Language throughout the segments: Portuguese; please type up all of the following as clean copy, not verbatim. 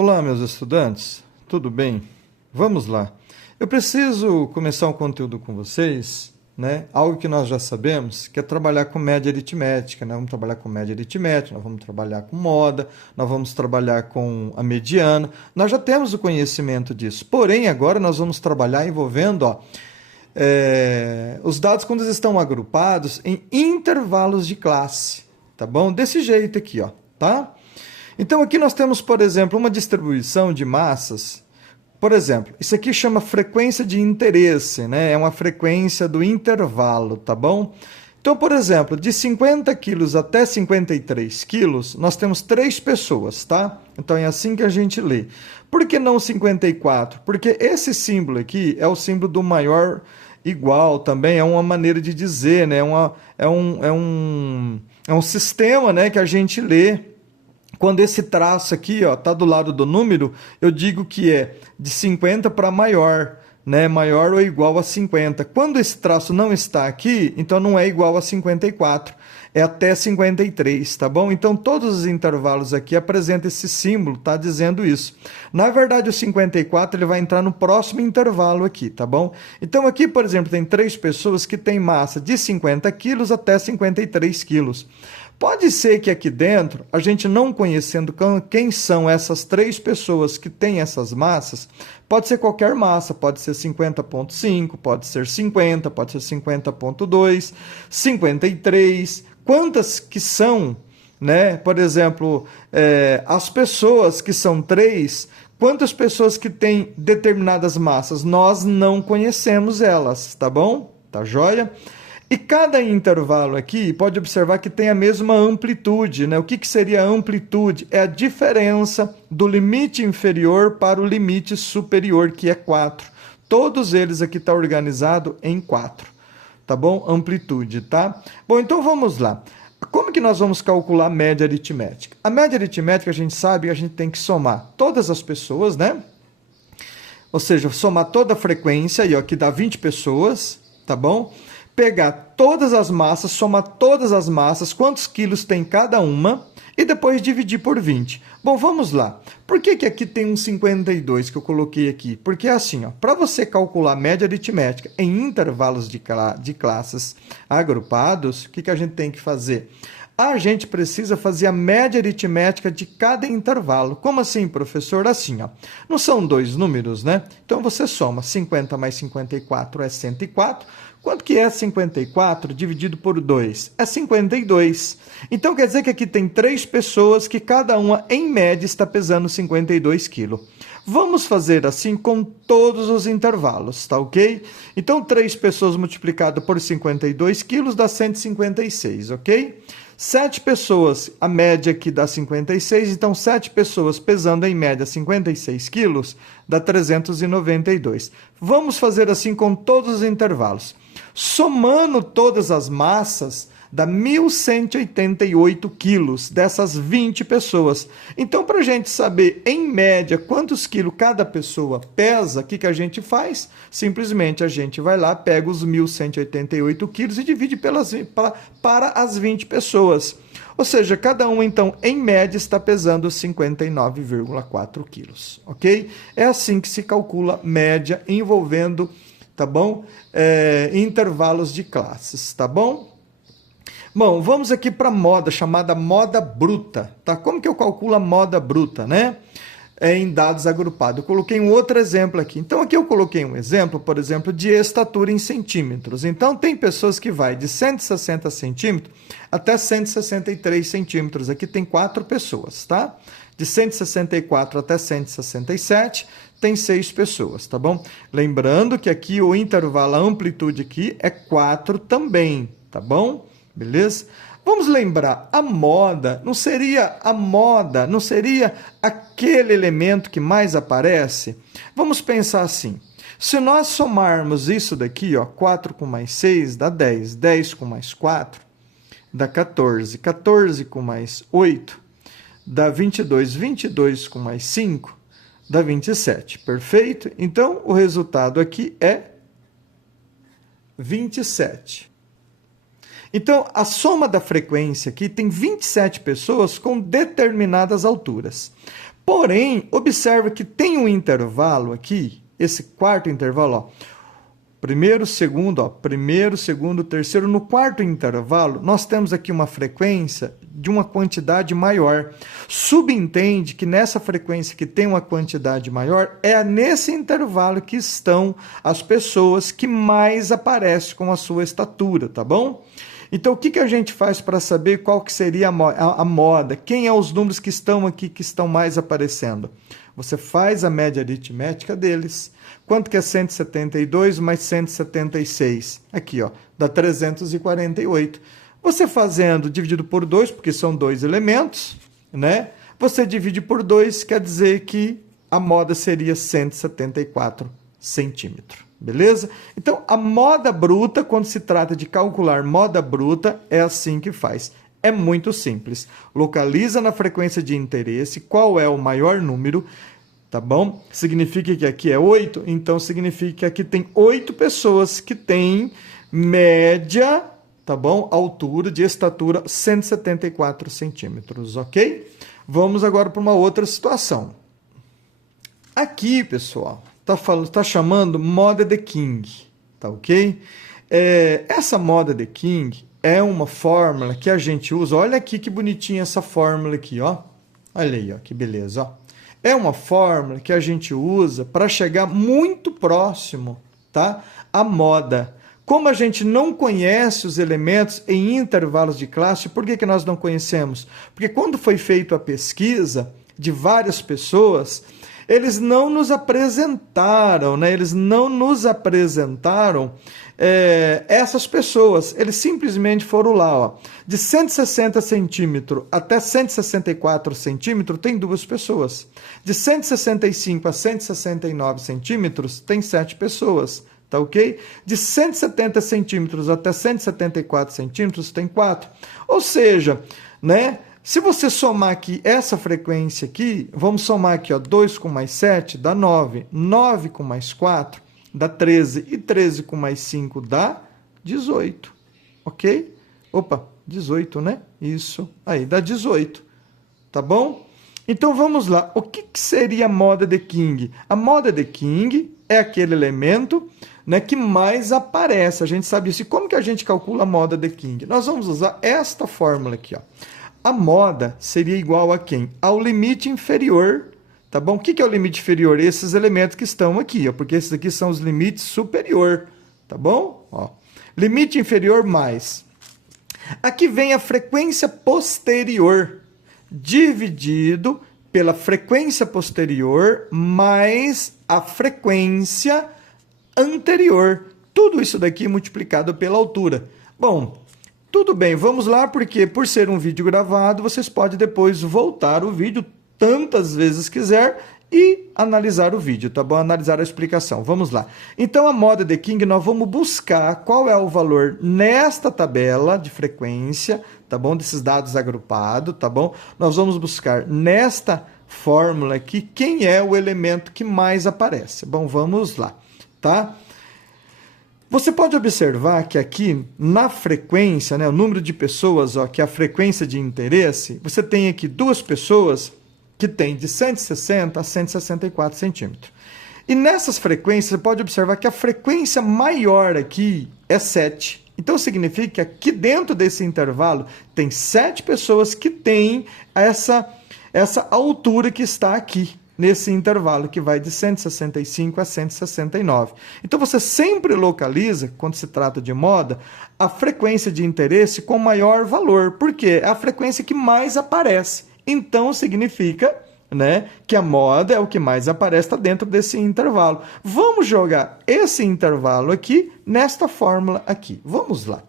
Olá, meus estudantes, tudo bem? Vamos lá. Eu preciso começar um conteúdo com vocês, né? Algo que nós já sabemos, que é trabalhar com média aritmética, né? Vamos trabalhar com média aritmética, nós vamos trabalhar com moda, nós vamos trabalhar com a mediana. Nós já temos o conhecimento disso. Porém, agora nós vamos trabalhar envolvendo, os dados quando eles estão agrupados em intervalos de classe, tá bom? Desse jeito aqui, ó, tá? Então, aqui nós temos, por exemplo, uma distribuição de massas. Por exemplo, isso aqui chama frequência de interesse, né? É uma frequência do intervalo, tá bom? Então, por exemplo, de 50 quilos até 53 quilos, nós temos 3 pessoas, tá? Então, é assim que a gente lê. Por que não 54? Porque esse símbolo aqui é o símbolo do maior igual também, é uma maneira de dizer, né? É um sistema, né, que a gente lê. Quando esse traço aqui está do lado do número, eu digo que é de 50 para maior, né? Maior ou igual a 50. Quando esse traço não está aqui, então não é igual a 54, é até 53, tá bom? Então todos os intervalos aqui apresentam esse símbolo, tá dizendo isso. Na verdade, o 54 ele vai entrar no próximo intervalo aqui, tá bom? Então aqui, por exemplo, tem 3 pessoas que têm massa de 50 quilos até 53 quilos. Pode ser que aqui dentro, a gente não conhecendo quem são essas 3 pessoas que têm essas massas, pode ser qualquer massa, pode ser 50,5, pode ser 50, pode ser 50,2, 53. Quantas que são, né? Por exemplo, as pessoas que são 3, quantas pessoas que têm determinadas massas? Nós não conhecemos elas, tá bom? Tá joia? E cada intervalo aqui, pode observar que tem a mesma amplitude, né? O que seria a amplitude? É a diferença do limite inferior para o limite superior, que é 4. Todos eles aqui estão organizados em 4, tá bom? Amplitude, tá? Bom, então vamos lá. Como que nós vamos calcular a média aritmética? A média aritmética, a gente sabe que a gente tem que somar todas as pessoas, né? Ou seja, somar toda a frequência, aí, ó, que dá 20 pessoas, tá bom? Pegar todas as massas, somar todas as massas, quantos quilos tem cada uma, e depois dividir por 20. Bom, vamos lá. Por que aqui tem um 52 que eu coloquei aqui? Porque é assim, para você calcular a média aritmética em intervalos de classes agrupados, o que a gente tem que fazer? A gente precisa fazer a média aritmética de cada intervalo. Como assim, professor? Assim, não são 2 números, né? Então, você soma 50 mais 54 é 104. Quanto que é 54 dividido por 2? É 52. Então, quer dizer que aqui tem 3 pessoas que cada uma, em média, está pesando 52 quilos. Vamos fazer assim com todos os intervalos, tá ok? Então, 3 pessoas multiplicado por 52 quilos dá 156, ok? 7 pessoas, a média aqui dá 56, então 7 pessoas pesando em média 56 quilos dá 392. Vamos fazer assim com todos os intervalos. Somando todas as massas, dá 1.188 quilos dessas 20 pessoas. Então, para a gente saber, em média, quantos quilos cada pessoa pesa, o que a gente faz? Simplesmente a gente vai lá, pega os 1.188 quilos e divide para as 20 pessoas. Ou seja, cada um, então, em média, está pesando 59,4 quilos, ok? É assim que se calcula média envolvendo, tá bom? Intervalos de classes, tá bom? Bom, vamos aqui para a moda, chamada moda bruta, tá? Como que eu calculo a moda bruta, né? Em dados agrupados. Eu coloquei um outro exemplo aqui. Então, aqui eu coloquei um exemplo, por exemplo, de estatura em centímetros. Então, tem pessoas que vai de 160 centímetros até 163 centímetros. Aqui tem 4 pessoas, tá? De 164 até 167, tem 6 pessoas, tá bom? Lembrando que aqui o intervalo, a amplitude aqui é 4 também, tá bom? Beleza? Vamos lembrar, a moda não seria aquele elemento que mais aparece? Vamos pensar assim, se nós somarmos isso daqui, 4 com mais 6 dá 10, 10 com mais 4 dá 14, 14 com mais 8 dá 22, 22 com mais 5 dá 27, perfeito? Então, o resultado aqui é 27. Então, a soma da frequência aqui tem 27 pessoas com determinadas alturas. Porém, observa que tem um intervalo aqui, esse quarto intervalo, ó, primeiro, segundo, terceiro. No quarto intervalo, nós temos aqui uma frequência de uma quantidade maior. Subentende que nessa frequência que tem uma quantidade maior, é nesse intervalo que estão as pessoas que mais aparecem com a sua estatura, tá bom? Então, o que a gente faz para saber qual que seria a moda? Quem é os números que estão aqui, que estão mais aparecendo? Você faz a média aritmética deles. Quanto que é 172 mais 176? Aqui, ó, dá 348. Você fazendo dividido por 2, porque são 2 elementos, né? Você divide por 2, quer dizer que a moda seria 174 centímetros. Beleza? Então, a moda bruta, quando se trata de calcular moda bruta, é assim que faz. É muito simples. Localiza na frequência de interesse qual é o maior número, tá bom? Significa que aqui é 8, então significa que aqui tem 8 pessoas que têm média, tá bom? Altura de estatura 174 centímetros, ok? Vamos agora para uma outra situação. Aqui, pessoal, tá chamando moda de King, tá ok? Essa moda de King é uma fórmula que a gente usa. Olha aqui que bonitinha essa fórmula aqui, ó. Olha aí, ó, que beleza, ó. É uma fórmula que a gente usa para chegar muito próximo, tá? À moda. Como a gente não conhece os elementos em intervalos de classe, por que nós não conhecemos? Porque quando foi feita a pesquisa de várias pessoas, eles não nos apresentaram, né? Eles não nos apresentaram essas pessoas. Eles simplesmente foram lá, ó. De 160 centímetros até 164 centímetros, tem 2 pessoas. De 165 a 169 centímetros, tem 7 pessoas. Tá ok? De 170 centímetros até 174 centímetros, tem 4. Ou seja, né? Se você somar aqui essa frequência aqui, vamos somar aqui, ó, 2 com mais 7 dá 9, 9 com mais 4 dá 13, e 13 com mais 5 dá 18, ok? Opa, 18, né? Isso, aí, dá 18, tá bom? Então, vamos lá. O que seria a moda de King? A moda de King é aquele elemento, né, que mais aparece, a gente sabe isso. E como que a gente calcula a moda de King? Nós vamos usar esta fórmula aqui, ó. A moda seria igual a quem? Ao limite inferior, tá bom? O que é o limite inferior? Esses elementos que estão aqui, ó, porque esses aqui são os limites superior, tá bom? Ó, limite inferior mais. Aqui vem a frequência posterior, dividido pela frequência posterior mais a frequência anterior. Tudo isso daqui multiplicado pela altura. Bom, tudo bem, vamos lá, porque por ser um vídeo gravado, vocês podem depois voltar o vídeo tantas vezes quiser e analisar o vídeo, tá bom? Analisar a explicação. Vamos lá. Então, a moda de King, nós vamos buscar qual é o valor nesta tabela de frequência, tá bom? Desses dados agrupados, tá bom? Nós vamos buscar nesta fórmula aqui quem é o elemento que mais aparece. Bom, vamos lá, tá? Você pode observar que aqui na frequência, né, o número de pessoas, ó, que é a frequência de interesse, você tem aqui 2 pessoas que têm de 160 a 164 centímetros. E nessas frequências, você pode observar que a frequência maior aqui é 7. Então, significa que aqui dentro desse intervalo tem 7 pessoas que têm essa altura que está aqui, nesse intervalo, que vai de 165 a 169. Então, você sempre localiza, quando se trata de moda, a frequência de interesse com maior valor. Por quê? É a frequência que mais aparece. Então, significa, né, que a moda é o que mais aparece, está dentro desse intervalo. Vamos jogar esse intervalo aqui nesta fórmula aqui. Vamos lá.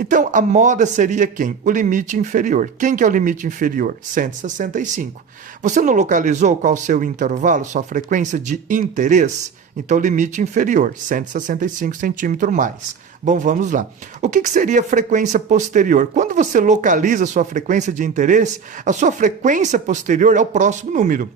Então, a moda seria quem? O limite inferior. Quem que é o limite inferior? 165. Você não localizou qual o seu intervalo, sua frequência de interesse? Então, o limite inferior, 165 centímetros mais. Bom, vamos lá. O que seria a frequência posterior? Quando você localiza a sua frequência de interesse, a sua frequência posterior é o próximo número,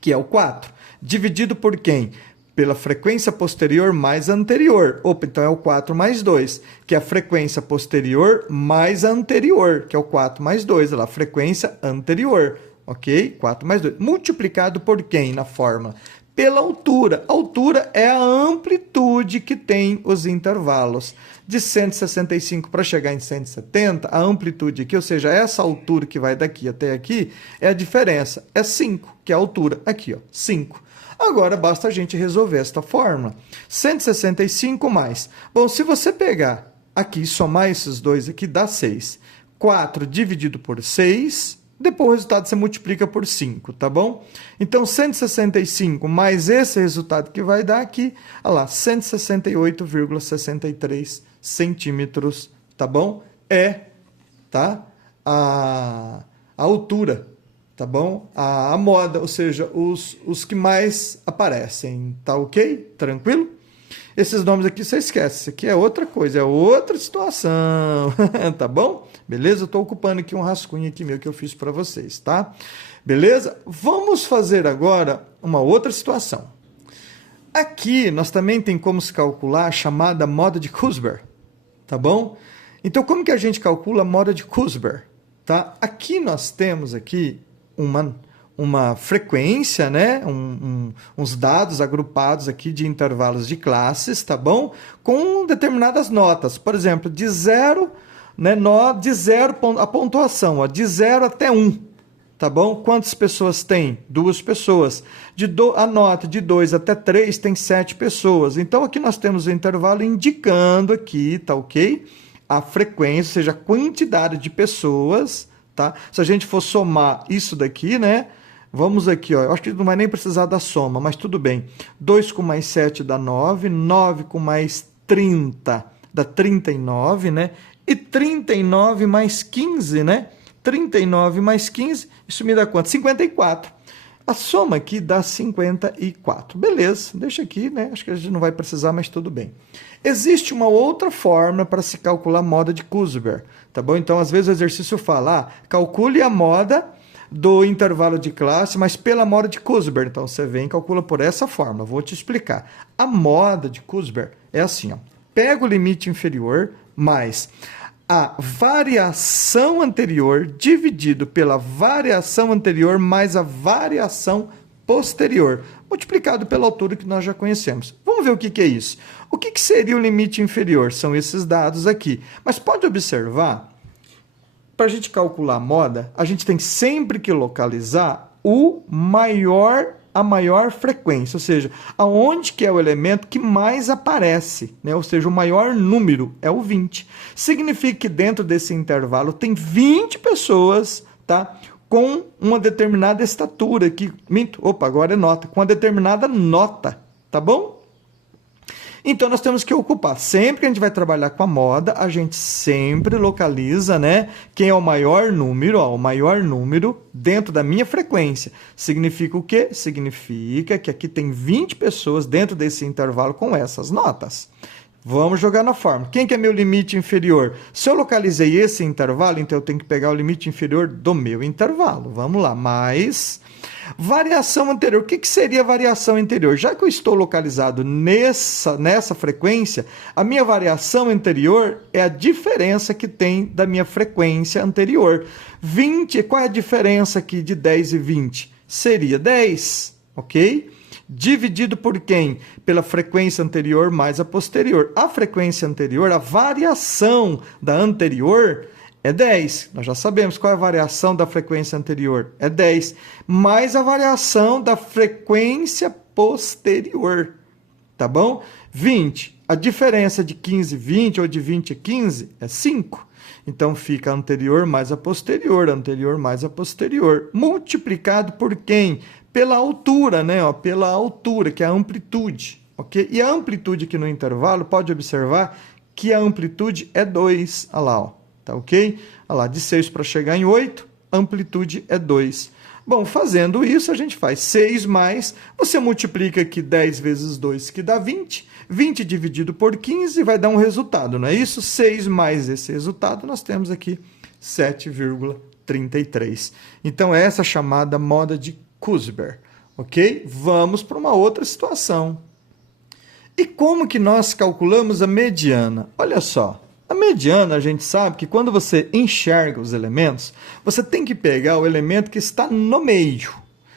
que é o 4. Dividido por quem? Pela frequência posterior mais anterior. Opa, então é o 4 mais 2, que é a frequência posterior mais a anterior, que é o 4 mais 2, a frequência anterior. ok? 4 mais 2. Multiplicado por quem na fórmula? Pela altura. A altura é a amplitude que tem os intervalos. De 165 para chegar em 170, a amplitude aqui, ou seja, essa altura que vai daqui até aqui, é a diferença. É 5, que é a altura. Aqui, ó, 5. Agora, basta a gente resolver esta fórmula. 165 mais. Bom, se você pegar aqui e somar esses dois aqui, dá 6. 4 dividido por 6, depois o resultado você multiplica por 5, tá bom? Então, 165 mais esse resultado que vai dar aqui, olha lá, 168,63 centímetros, tá bom? Tá? A altura, tá bom? A moda, ou seja, os que mais aparecem, tá ok? Tranquilo? Esses nomes aqui você esquece, isso aqui é outra coisa, é outra situação, tá bom? Beleza? Eu estou ocupando aqui um rascunho aqui meu que eu fiz para vocês, tá? Beleza? Vamos fazer agora uma outra situação. Aqui nós também tem como se calcular a chamada moda de Kuiper, tá bom? Então, como que a gente calcula a moda de Kuiper? Tá? Aqui nós temos aqui uma frequência, né? Uns dados agrupados aqui de intervalos de classes, tá bom? Com determinadas notas. Por exemplo, de 0, né? De 0 a pontuação, ó, de 0 até 1, tá bom? Quantas pessoas tem? 2 pessoas. A nota de 2 até 3 tem 7 pessoas. Então, aqui nós temos o intervalo indicando aqui, tá ok? A frequência, ou seja, a quantidade de pessoas, tá? Se a gente for somar isso daqui, né? Vamos aqui, ó, eu acho que não vai nem precisar da soma, mas tudo bem. 2 com mais 7 dá 9, 9 com mais 30 dá 39, né? E 39 mais 15, né? 39 mais 15, isso me dá quanto? 54. A soma aqui dá 54. Beleza, deixa aqui, né? Acho que a gente não vai precisar, mas tudo bem. Existe uma outra forma para se calcular a moda de Kuiper, tá bom? Então, às vezes o exercício fala, calcule a moda do intervalo de classe, mas pela moda de Kuiper. Então, você vem e calcula por essa forma. Vou te explicar. A moda de Kuiper é assim, ó. Pega o limite inferior mais a variação anterior dividido pela variação anterior mais a variação posterior, multiplicado pela altura que nós já conhecemos. Vamos ver o que é isso. O que seria o limite inferior? São esses dados aqui. Mas pode observar, para a gente calcular a moda, a gente tem sempre que localizar a maior frequência, ou seja, aonde que é o elemento que mais aparece, né? Ou seja, o maior número é o 20. Significa que dentro desse intervalo tem 20 pessoas, tá? Com uma determinada estatura, agora é nota, com uma determinada nota, tá bom? Então, nós temos que ocupar. Sempre que a gente vai trabalhar com a moda, a gente sempre localiza, né? Quem é o maior número, ó, o maior número dentro da minha frequência. Significa o quê? Significa que aqui tem 20 pessoas dentro desse intervalo com essas notas. Vamos jogar na fórmula. Quem que é meu limite inferior? Se eu localizei esse intervalo, então eu tenho que pegar o limite inferior do meu intervalo. Vamos lá, mais variação anterior. O que seria variação anterior? Já que eu estou localizado nessa frequência, a minha variação anterior é a diferença que tem da minha frequência anterior. 20, qual é a diferença aqui de 10 e 20? Seria 10, ok? Dividido por quem? Pela frequência anterior mais a posterior. A frequência anterior, a variação da anterior é 10. Nós já sabemos qual é a variação da frequência anterior. É 10. Mais a variação da frequência posterior. Tá bom? 20. A diferença de 15 a 20 ou de 20 a 15 é 5. Então, fica anterior mais a posterior, anterior mais a posterior. Multiplicado por quem? Pela altura, né? Ó, pela altura, que é a amplitude. Ok? E a amplitude aqui no intervalo, pode observar que a amplitude é 2. Olha lá, ó. Tá ok? Olha lá, de 6 para chegar em 8, amplitude é 2. Bom, fazendo isso, a gente faz 6 mais, você multiplica aqui 10 vezes 2, que dá 20. 20 dividido por 15 vai dar um resultado, não é isso? 6 mais esse resultado, nós temos aqui 7,33. Então, essa é a chamada moda de Kuiper, ok? Vamos para uma outra situação. E como que nós calculamos a mediana? Olha só. A mediana, a gente sabe que quando você enxerga os elementos, você tem que pegar o elemento que está no meio.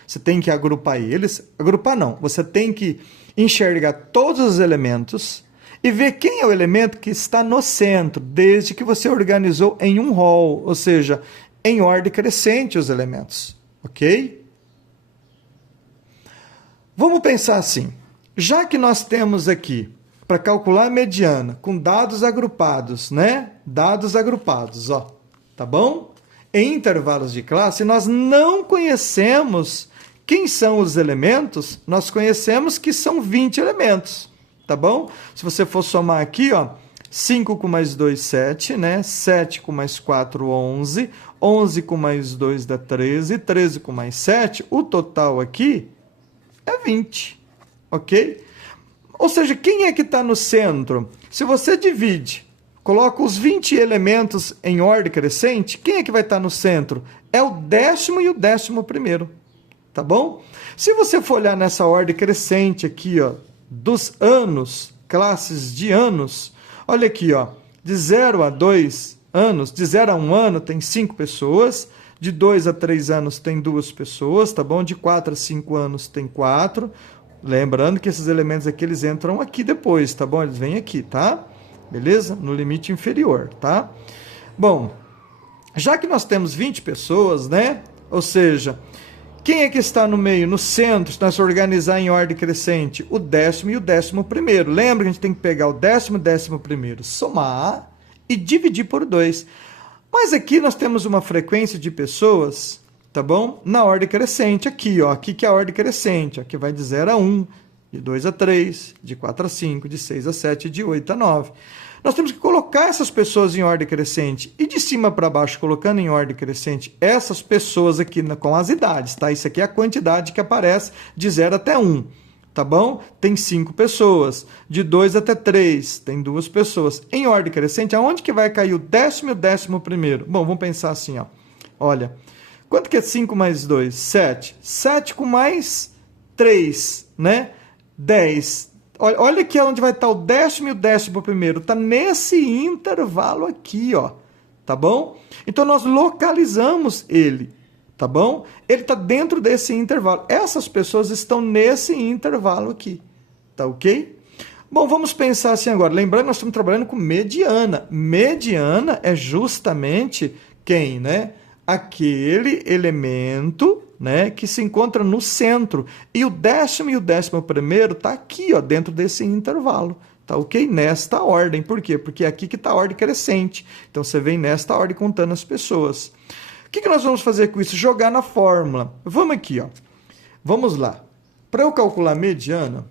Você tem que agrupar eles. Agrupar não, você tem que enxergar todos os elementos e ver quem é o elemento que está no centro, desde que você organizou em um rol, ou seja, em ordem crescente os elementos, ok? Vamos pensar assim, já que nós temos aqui, para calcular a mediana, com dados agrupados, né? Dados agrupados, ó, tá bom? Em intervalos de classe, nós não conhecemos quem são os elementos, nós conhecemos que são 20 elementos, tá bom? Se você for somar aqui, ó, 5 com mais 2, 7, né? 7 com mais 4, 11, 11 com mais 2 dá 13, 13 com mais 7, o total aqui é 20, ok? Ou seja, quem é que está no centro? Se você divide, coloca os 20 elementos em ordem crescente, quem é que vai estar no centro? É o 10º e o 11º, tá bom? Se você for olhar nessa ordem crescente aqui, ó, dos anos, classes de anos, olha aqui, ó, de 0 a 2 anos, de 0 a 1 ano tem 5 pessoas, de 2 a 3 anos tem 2 pessoas, tá bom? De 4 a 5 anos tem 4. Lembrando que esses elementos aqui, eles entram aqui depois, tá bom? Eles vêm aqui, tá? Beleza? No limite inferior, tá? Bom, já que nós temos 20 pessoas, né? Ou seja, quem é que está no meio, no centro, se nós organizar em ordem crescente? O 10º e o 11º. Lembra que a gente tem que pegar o 10º e o 11º, somar e dividir por 2. Mas aqui nós temos uma frequência de pessoas, tá bom? Na ordem crescente, aqui, ó. Aqui que é a ordem crescente. Aqui vai de 0 a 1, de 2 a 3, de 4 a 5, de 6 a 7, de 8 a 9. Nós temos que colocar essas pessoas em ordem crescente. E de cima para baixo, colocando em ordem crescente essas pessoas aqui com as idades, tá? Isso aqui é a quantidade que aparece de 0 até 1, tá bom? Tem 5 pessoas. De 2 até 3, tem 2 pessoas. Em ordem crescente, aonde que vai cair o 10º e o 11º? Bom, vamos pensar assim, ó. Olha, quanto que é 5 mais 2? 7. 7 com mais 3, né? 10. Olha aqui onde vai estar o 10º e o 11º. Está nesse intervalo aqui, ó. Tá bom? Então, nós localizamos ele, tá bom? Ele está dentro desse intervalo. Essas pessoas estão nesse intervalo aqui, tá ok? Bom, vamos pensar assim agora. Lembrando que nós estamos trabalhando com mediana. Mediana é justamente quem, né? Aquele elemento, né, que se encontra no centro. E o 10º e o 11º está aqui, ó, dentro desse intervalo. Tá ok? Nesta ordem. Por quê? Porque é aqui que está a ordem crescente. Então, você vem nesta ordem contando as pessoas. O que nós vamos fazer com isso? Jogar na fórmula. Vamos aqui, ó. Vamos lá. Para eu calcular a mediana,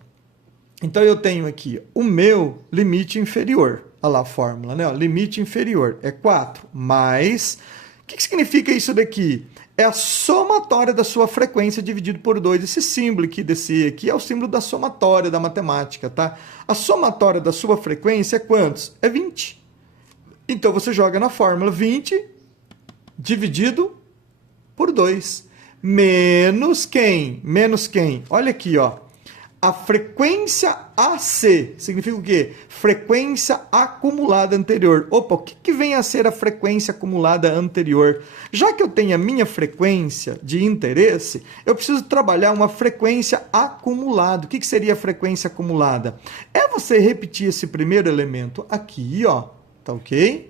então eu tenho aqui o meu limite inferior. Olha lá a fórmula, né? Ó, limite inferior é 4 mais... O que significa isso daqui? É a somatória da sua frequência dividido por 2. Esse símbolo aqui, desse aqui, é o símbolo da somatória da matemática, tá? A somatória da sua frequência é quantos? É 20. Então, você joga na fórmula 20 dividido por 2. Menos quem? Menos quem? Olha aqui, ó. A frequência AC significa o quê? Frequência acumulada anterior. Opa, o que vem a ser a frequência acumulada anterior? Já que eu tenho a minha frequência de interesse, eu preciso trabalhar uma frequência acumulada. O que seria a frequência acumulada? É você repetir esse primeiro elemento aqui, ó, tá ok?